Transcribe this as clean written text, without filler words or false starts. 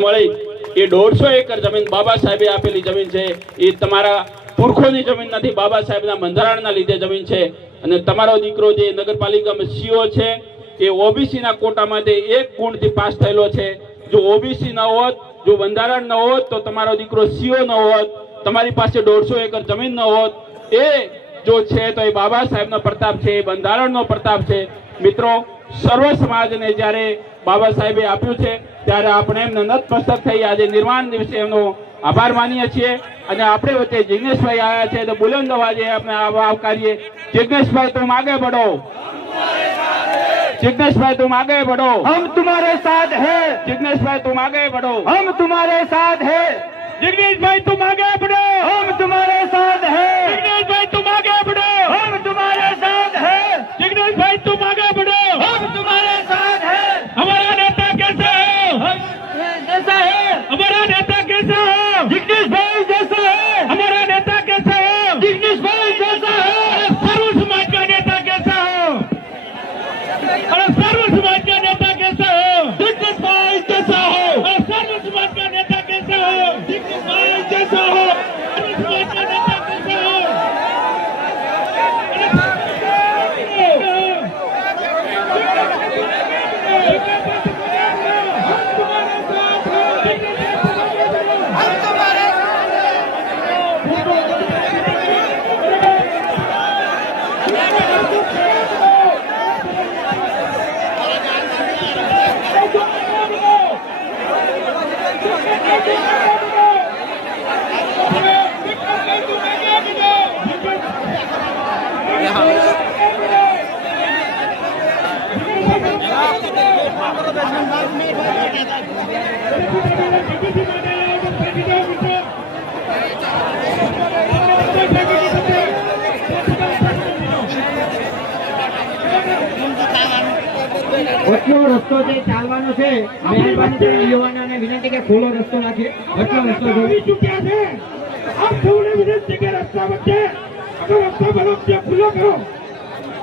મળી એ 150 એકર જમીન બાબા સાહેબે આપેલી જમીન છે। એ તમારા પુરખોની જમીન નથી, બાબા સાહેબના બંધારણના લીધે જમીન છે। અને તમારો દીકરો જે નગરપાલિકામાં સીઓ છે એ ઓબીસીના કોટામાંથી 1 ગુણથી પાસ થયેલો છે। જો ઓબીસી ન હોત, જો બંધારણ ન હોત તો તમારો દીકરો સીઓ ન હોત, તમારી પાસે 150 એકર જમીન ન હોત। એ જો છે તો એ બાબા સાહેબનો પ્રતાપ છે, એ બંધારણનો પ્રતાપ છે। મિત્રો, સર્વ સમાજને જ્યારે બાબા સાહેબે આપ્યું છે ત્યારે આપણે એમને નતમસ્તક થઈ આજે નિર્માણ દિવસે એમનો આભાર માનીએ છીએ। અને આપણે વચ્ચે જિગ્નેશભાઈ આવ્યા છે તો બુલંદ અવાજે આપણે આવકારીએ। જિગ્નેશભાઈ, तुम आगे बढ़ो। जिग्नेश भाई तुम आगे बढ़ो, हम तुम्हारे साथ हैं। जिग्नेश भाई तुम आगे बढ़ो, हम तुम्हारे साथ हैं। जिग्नेश भाई तुम आगे बढ़ो, हम तुम्हारे साथ हैं। जिग्नेश भाई तुम आगे बढ़ो, हम तुम्हारे साथ हैं। जिग्नेश भाई तुम आगे बढ़ो, हम तुम्हारे साथ हैं। हमारा नेता कैसा है, जैसा है हमारा नेता कैसा है, जिग्नेश भाई जैसा है हमारा नेता कैसा है, जिग्नेश भाई जैसा है। सर्व समाज का नेता कैसा हो, और सर्व समाज का नेता कैसा हो, जिग्नेश भाई जैसा हो, और सर्व समाज का नेता कैसा हो, जिग्नेश भाई जैसा हो, सर्व समाज का नेता कैसा हो। એટલો રસ્તો જે ચાલવાનો છે, મહેરબાની કરીને યુવાનોને વિનંતી કે ખુલ્લો રસ્તો રાખીએ। એટલો રસ્તો આવી ચૂક્યા છે, આપ સૌને વિનંતી કે રસ્તા વચ્ચે અગર રસ્તા બનો ખુલ્લો કરો।